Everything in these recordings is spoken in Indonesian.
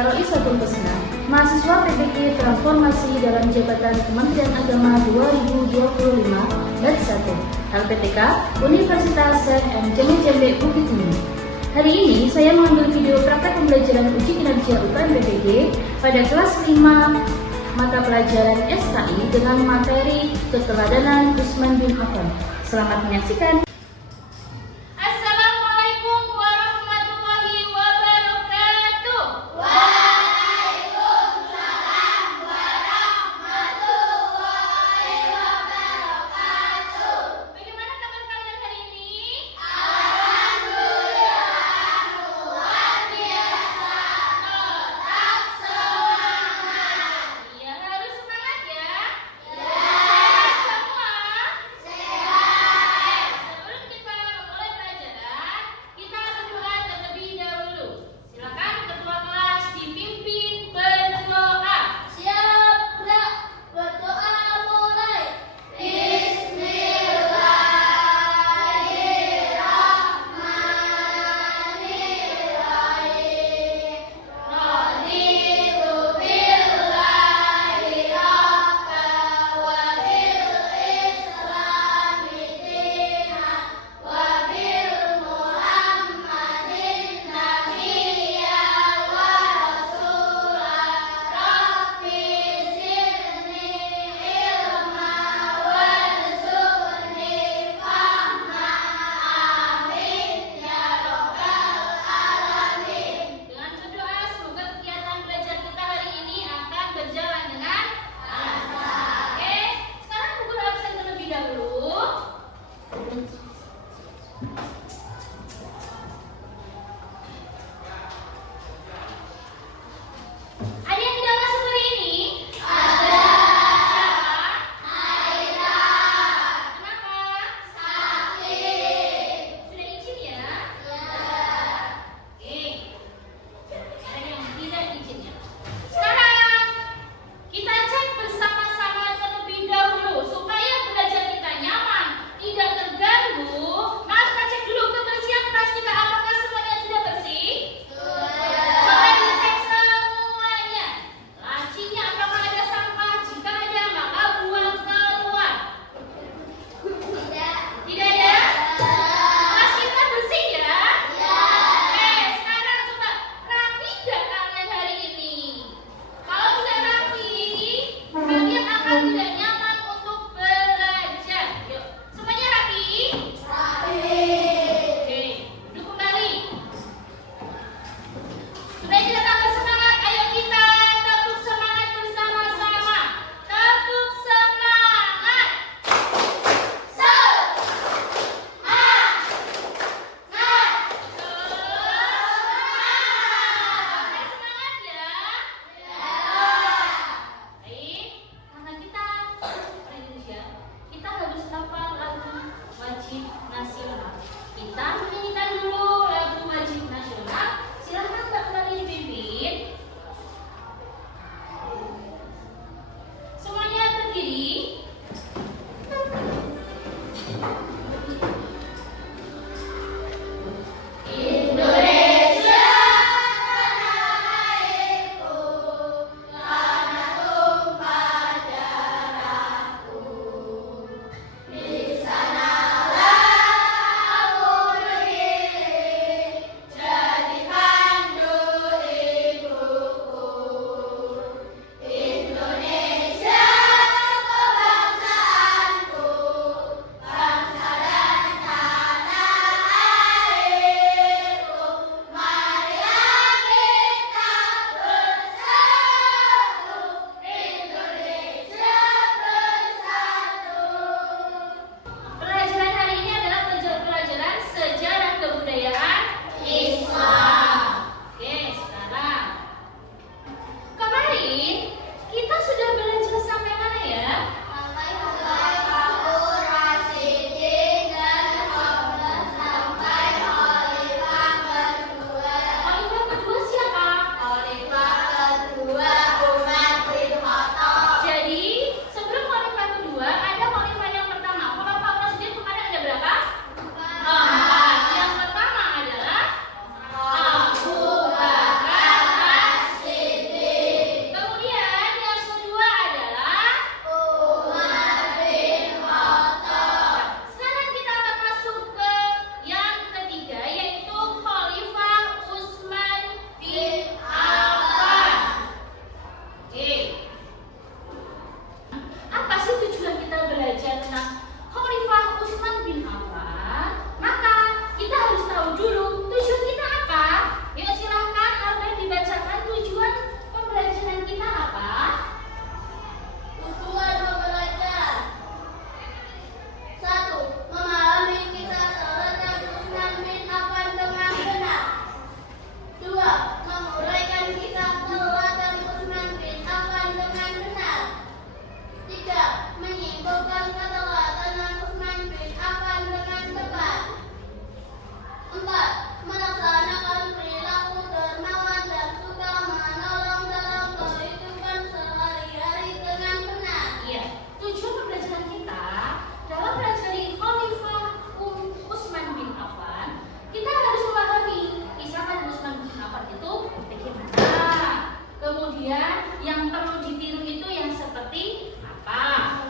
Saya Roisatul Husna, mahasiswa PPK Transformasi dalam Jabatan Kementerian Agama 2025 Batch 1 LPTK Universitas Syekh M. Jamil Bukit Tinggi. Hari ini saya mengambil video praktek pembelajaran uji kinerja UKM PPK pada kelas 5 mata pelajaran SKI dengan materi keteladanan Usman bin Affan. Selamat menyaksikan. Kemudian yang perlu ditiru itu yang seperti apa?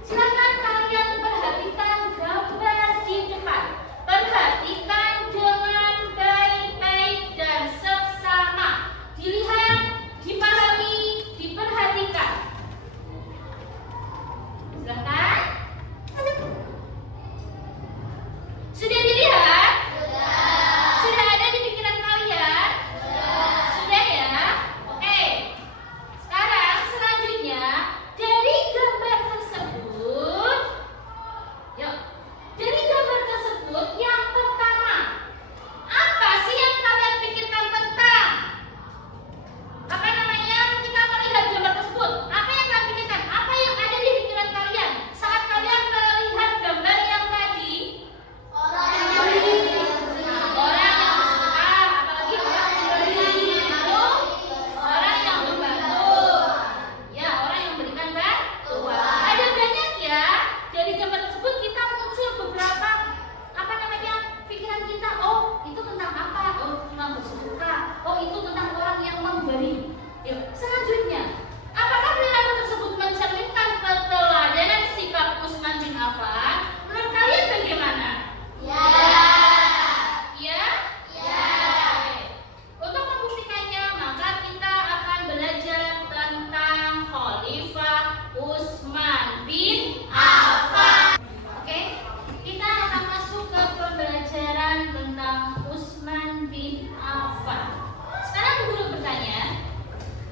Silakan kalian perhatikan gambar di depan. Perhatikan dengan baik-baik dan seksama. Dilihat, dipahami, diperhatikan. Silakan. Sudah dilihat? Sudah ada di pikiran kalian? Sudah ya? Oke. Sekarang selanjutnya dari gambar tersebut, yuk. Dari gambar tersebut yang pertama, apa sih yang kalian pikirkan tentang? Apa namanya? Ketika melihat gambar tersebut, apa yang kalian pikirkan? Apa yang ada di pikiran kalian saat kalian melihat gambar yang tadi? Orang yang bersedekah, apalagi orang yang menolong, orang yang membantu, ya orang yang memberikan bantuan. Ada banyak ya. Dari gambar tersebut kita muncul beberapa pikiran kita. Oh itu tentang apa? Oh tentang bersedekah. Oh itu tentang orang yang memberi. Yuk selanjutnya, apakah perilaku tersebut mencerminkan keteladanan sikap Utsman bin Affan? Menurut kalian bagaimana? Ya. Ya? Ya. Untuk membuktikannya, maka kita akan belajar tentang Khalifah Utsman bin Affan. Oke, kita akan masuk ke pembelajaran tentang Utsman bin Affan. Sekarang guru bertanya,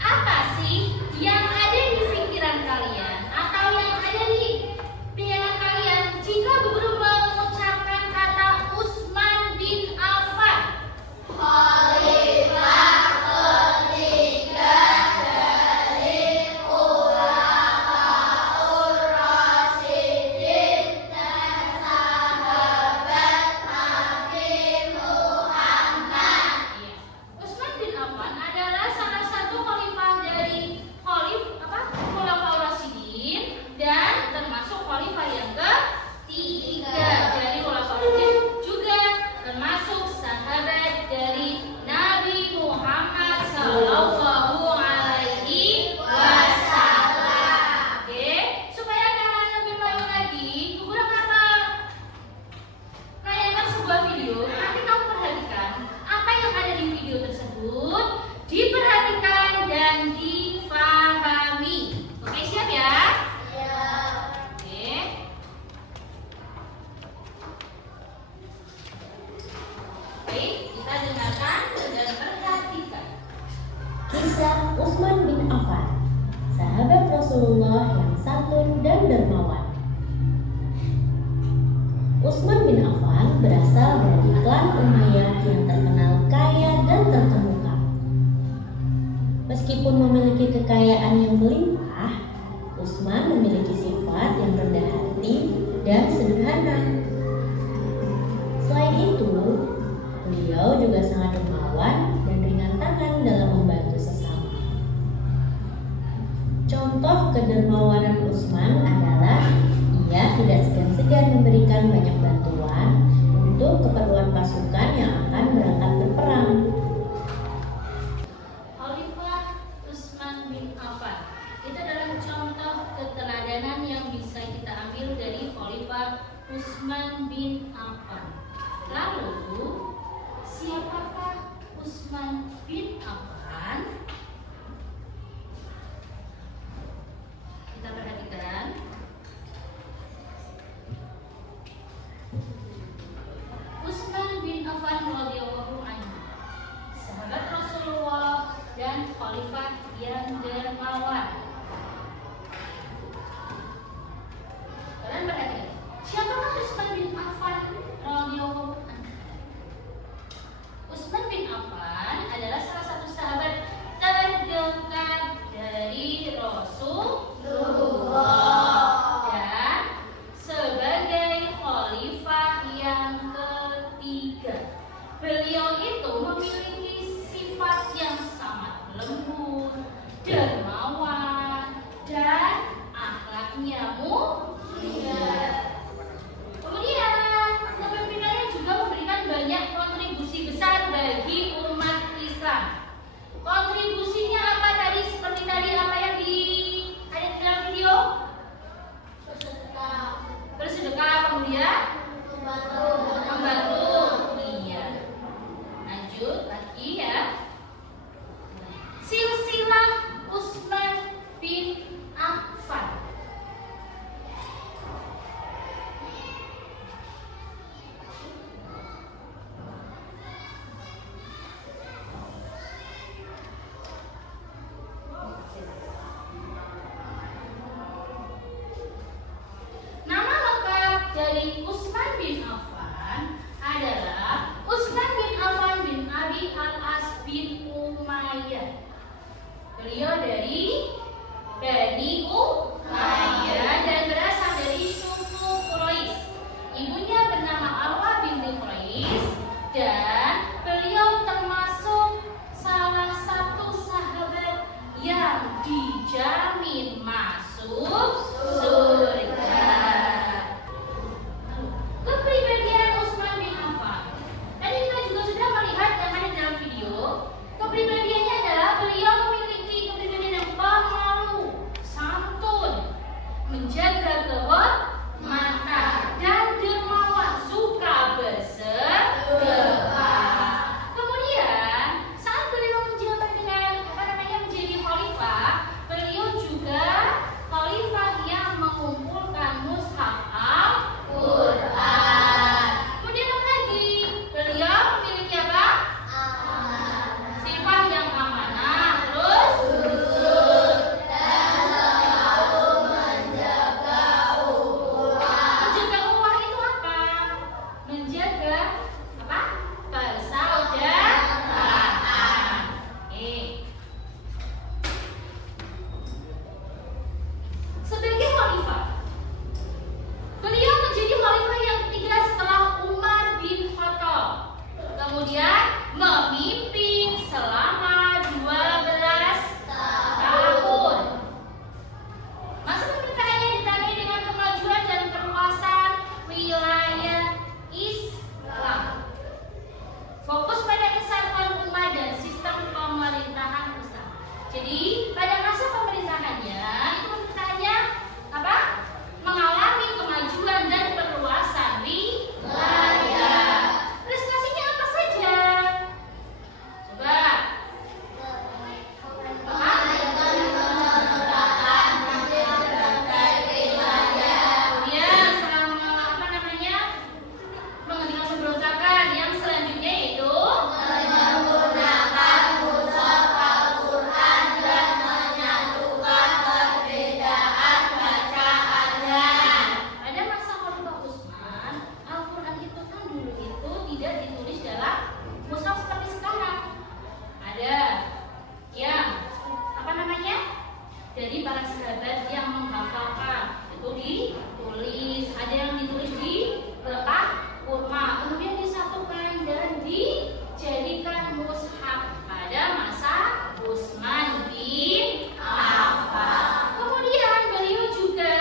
apa sih yang ada di pikiran kalian atau yang ada di pikiran kalian jika guru mengucapkan kata Utsman bin Affan? Khalifah ketiga dari Khulafaur Rasyidin dan sahabat Nabi Muhammad. Utsman bin Affan adalah salah satu khalifah dari Khulafaur Rasyidin dan termasuk khalifah yang ketiga dari Khulafaur Rasyidin, juga termasuk sahabat dari Nabi Muhammad Sallallahu Alaihi Wasallam. Oke, supaya kalian lebih tahu lagi, guru akan menayangkan sebuah video. Nanti kamu perhatikan apa yang ada di video tersebut, diperhatikan dan difahami. Oke, siap ya? Oke. Baik, kita dengarkan dan perhatikan. Kisah Utsman bin Affan, sahabat Rasulullah yang santun dan dermawan. Utsman bin Affan berasal dari klan Umayyah yang terkenal kaya dan terkemuka. Meskipun memiliki kekayaan yang melimpah, Utsman memiliki sifat yang rendah hati dan sederhana. Selain itu, beliau juga sangat dermawan dan ringan tangan dalam membantu sesama. Contoh kedermawanan Utsman adalah ia tidak segan-segan memberikan banyak bantuan untuk keperluan pasukan yang akan berangkat berperang. Khalifah Utsman bin Affan itu adalah contoh keteladanan yang bisa kita ambil dari Khalifah Utsman bin Affan. Lalu, siapakah Utsman bin Affan? Kita perhatikan. Utsman bin Affan radhiyallahu anhu, sahabat Rasulullah dan khalifah yang dermawan. Kalian perhatikan, siapakah Utsman bin Affan radhiyallahu anhu? Utsman bin Affan adalah salah satu sahabat terdekat dari Rasulullah dan sebagai khalifah yang ketiga. Beliau itu memiliki sifat yang sangat lembut, dermawan, dan akhlaknya mulia. Kemudian kepemimpinannya juga memberikan banyak kontribusi besar bagi umat Islam. Kontribusinya apa tadi? Beliau dari Bani Umayyah dan berasal dari suku Quraisy. Ibunya bernama Arwa binti Quraisy dan beliau termasuk salah satu sahabat yang dijamin masuk surga. Kepribadian Utsman bin Affan. Tadi kita juga sudah melihat yang ada dalam video. Kepribadiannya adalah beliau memiliki kepribadian yang pemalu, santun, menjaga kehormatan dan dermawan, suka bersedekah. Kemudian saat beliau menjabat dengan menjadi khalifah, beliau juga khalifah yang mengumpulkan mushaf Al-Quran. Kemudian apa lagi? Beliau memiliki apa? Sifat yang amanah, terus menjaga ukhuwah itu apa? Menjaga apa? Persaudaraan. Sebagai khalifah, beliau menjadi khalifah yang ketiga setelah Umar bin Khattab. Kemudian memimpin selama 12 tahun. Masa pemerintahannya ditandai dengan kemajuan dan perluasan wilayah Islam. Fokus pada kesatuan umat dan sistem pemerintahan Islam. Jadi pada masa pemerintahannya apa? Mengalami kemajuan dan perluasan wilayah. Prestasinya apa saja? Coba. Kemudian selama menghentikan pemberontakan yang selanjutnya yaitu menggunakan mushaf Al-Quran dan menyatukan perbedaan bacaannya. Pada masa Khalifah Utsman, Al-Quran itu kan dulu itu tidak ditulis dalam mushaf seperti sekarang. Ada yang dari para sahabat yang menghafalkan itu ditulis, ada yang ditulis di letak kurma, kemudian disatukan dan dijadikan mushaf pada masa Utsman bin Affan. Kemudian beliau juga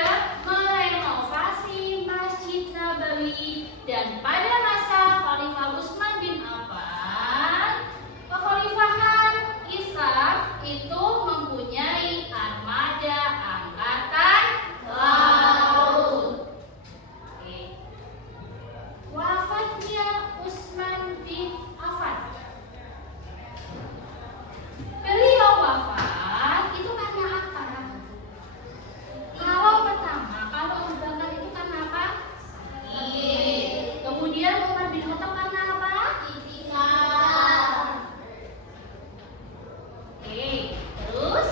merenovasi Masjid Nabawi dan pada masa Khalifah Utsman bin Affan, kekhalifahan Islam itu mempunyai armada angkatan laut. Wafatnya Utsman bin Affan. Beliau wafat itu karena apa? Kalau pertama, kalau Abu Bakar itu karena apa? Sakit. Kemudian Umar bin Khattab karena apa? Itikaf. Terus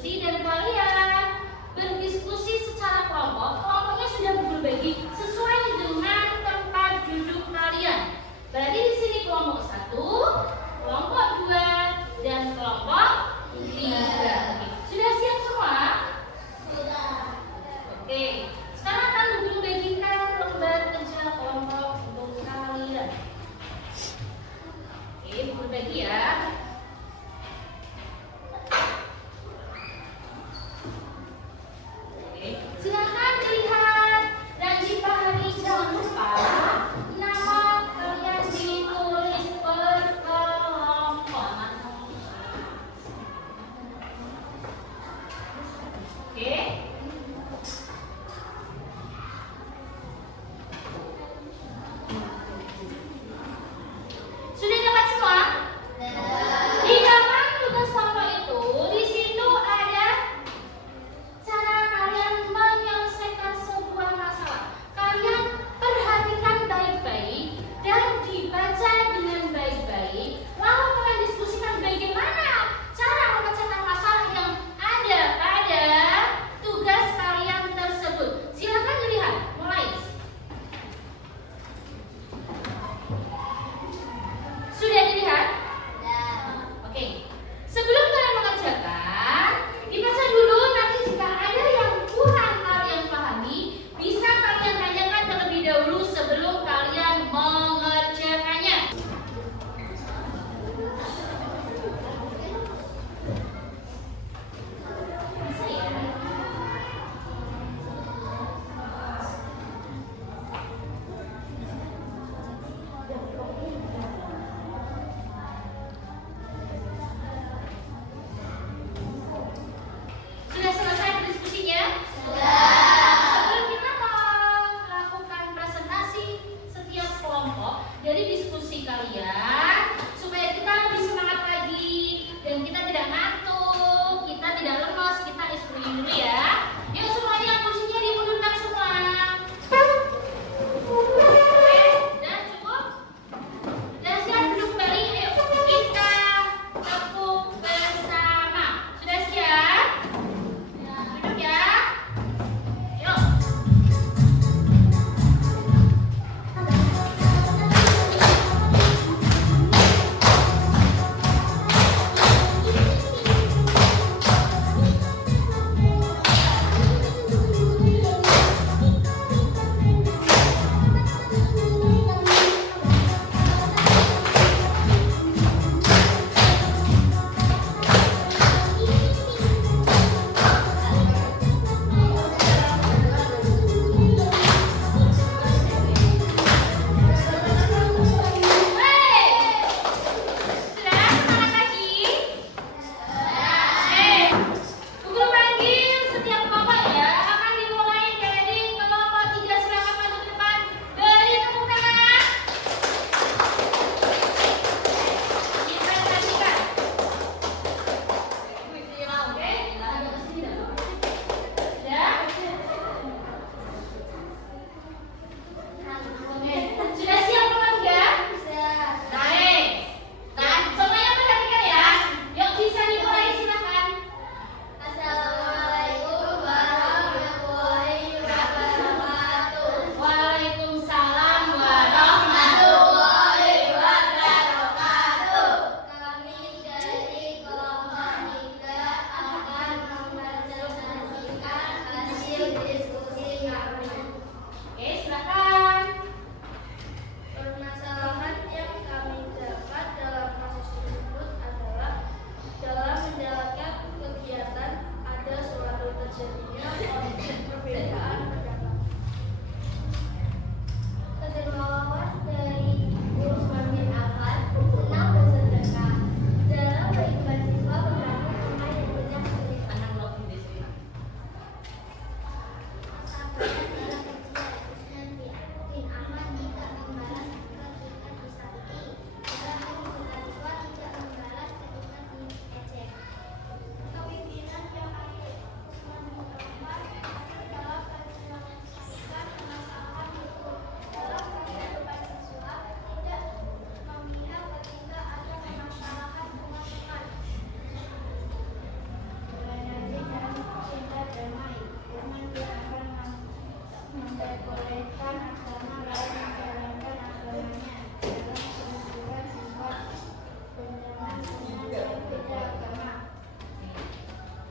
berdiskusi dan kalian berdiskusi secara kelompok. Kelompoknya sudah berbagi sesuai dengan tempat duduk kalian. Berarti di sini kelompok 1, kelompok 2, dan kelompok 3. Sudah siap semua? Sudah. Oke, sekarang akan membagikan lembar kerja kelompok untuk kalian. Oke, berbagi ya.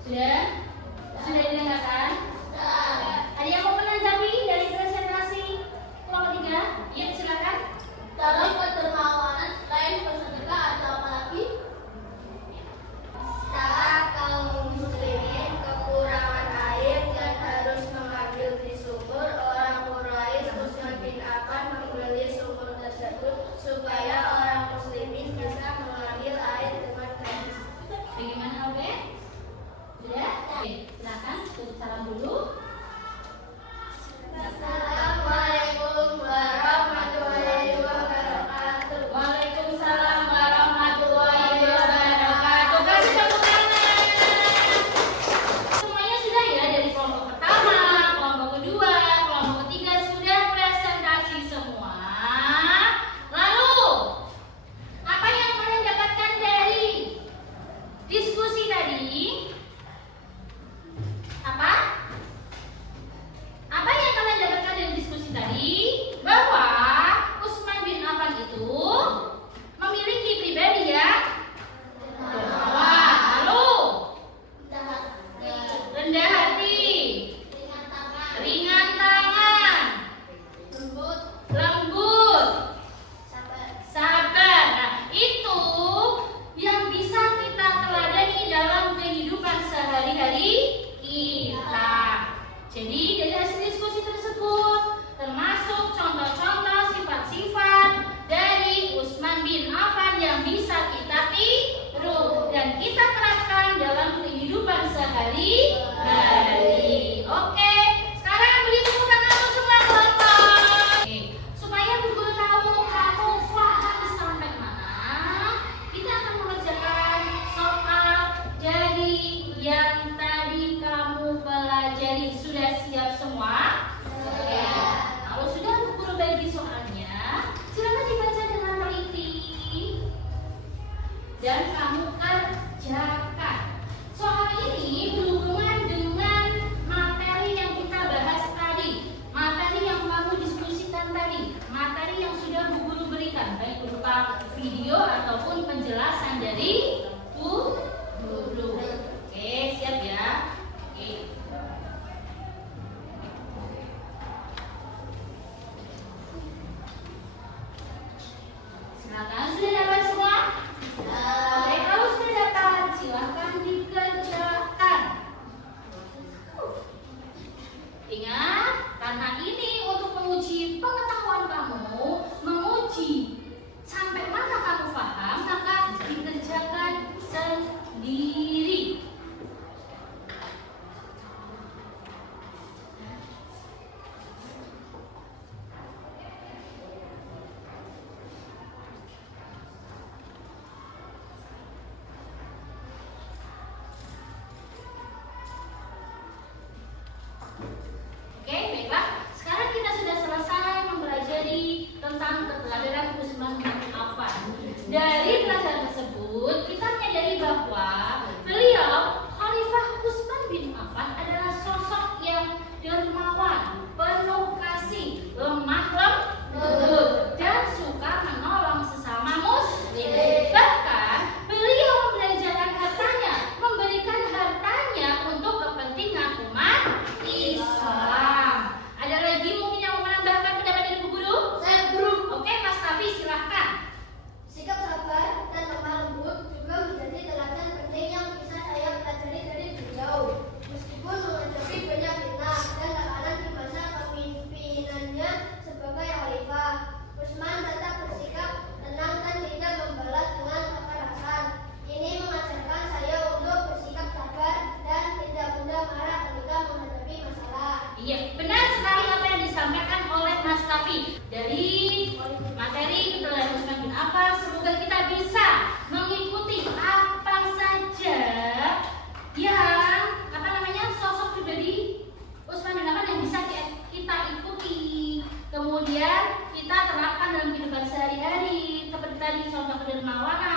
Sudah? Sudah didengarkan? Ada yang mau menanggapi dari presentasi kelompok 3? Iya, silakan. Dalam kedermawanan selain bersedekah ada apa lagi? Saat kaum muslimin kekurangan air dan harus mengambil di sumur, orang Quraisy Utsman bin Affan membeli sumur tersebut supaya orang muslimin bisa mengambil air dengan gratis. Bagaimana, Oke? Sudah? Oke, silakan tutup salam dulu. Assalamualaikum warahmatullahi wabarakatuh. Waalaikumsalam warahmatullahi wabarakatuh. Kasih tepuk tangan. Semuanya sudah ya, dari kelompok pertama, kelompok kedua, kelompok ketiga sudah presentasi semua. Lalu, apa yang kalian dapatkan dari diskusi tadi? Apa? Apa yang kalian dapatkan dari diskusi tadi? Bahwa Utsman bin Affan itu memiliki pribadi yang dermawan, lalu rendah hati, ringan tangan, lembut, sabar. Nah, itu yang bisa kita teladani dalam kehidupan sehari-hari kita. Jadi dari hasil diskusi tersebut termasuk contoh-contoh sifat-sifat dari Utsman bin Affan yang bisa kita tiru dan kita terapkan dalam kehidupan sehari-hari. Oke, sekarang beri tepuk tangan untuk semua kelompok. Oke, supaya Bu Guru tahu kamu paham sampai mana, kita akan mengerjakan soal jadi yang tadi kamu pelajari. Sudah siap semua? Ya. Kalau sudah Bu Guru bagi soalnya, silakan dibaca dengan teliti dan kamu kerjakan. Soal ini berhubungan dengan materi yang kita bahas tadi, materi yang kamu diskusikan tadi, materi yang sudah Bu Guru berikan, baik berupa video ataupun penjelasan dari Bu Guru. Oke, siap ya? Oke. Silakan, sudah dapat semua? Oke, kalau sudah dapat, silakan dikerjakan. Ingat, karena ini untuk menguji pengetahuan kamu, menguji sampai mana kamu paham, maka dikerjakan sendiri. Oke, baiklah. Sekarang kita sudah selesai mempelajari tentang keteladanan Utsman bin Affan. Dari pelajaran tersebut, kita menyadari bahwa beliau, Khalifah Utsman bin Affan, adalah sosok yang dermawan, penuh kasih, lemah lembut, dan suka menolong sesama muslim. Bahkan beliau membelanjakan hartanya, memberikan hartanya untuk kepentingan umat Islam. Ada lagi mungkin yang mau menambahkan pendapat dari Bu Guru? Saya Guru. Oke, Mas Kafi silahkan. Sikap sabar dan lemah lembut juga menjadi teladan penting yang bisa saya pelajari dari beliau. Meskipun menghadapi banyak fitnah dan tekanan di masa kepemimpinannya sebagai khalifah, Utsman tetap bersikap tenang dan tidak membalas dengan kekerasan. Ini mengajarkan saya untuk bersikap sabar dan tidak mudah marah ketika menghadapi masalah. Iya, benar sekali apa yang disampaikan oleh Mas Kafi. Dari materi keteladanan Utsman bin Affan, semoga kita bisa mengikuti apa saja yang sosok pribadi Utsman bin Affan yang bisa kita ikuti. Kemudian kita terapkan dalam kehidupan sehari-hari. Seperti tadi contoh kedermawanan,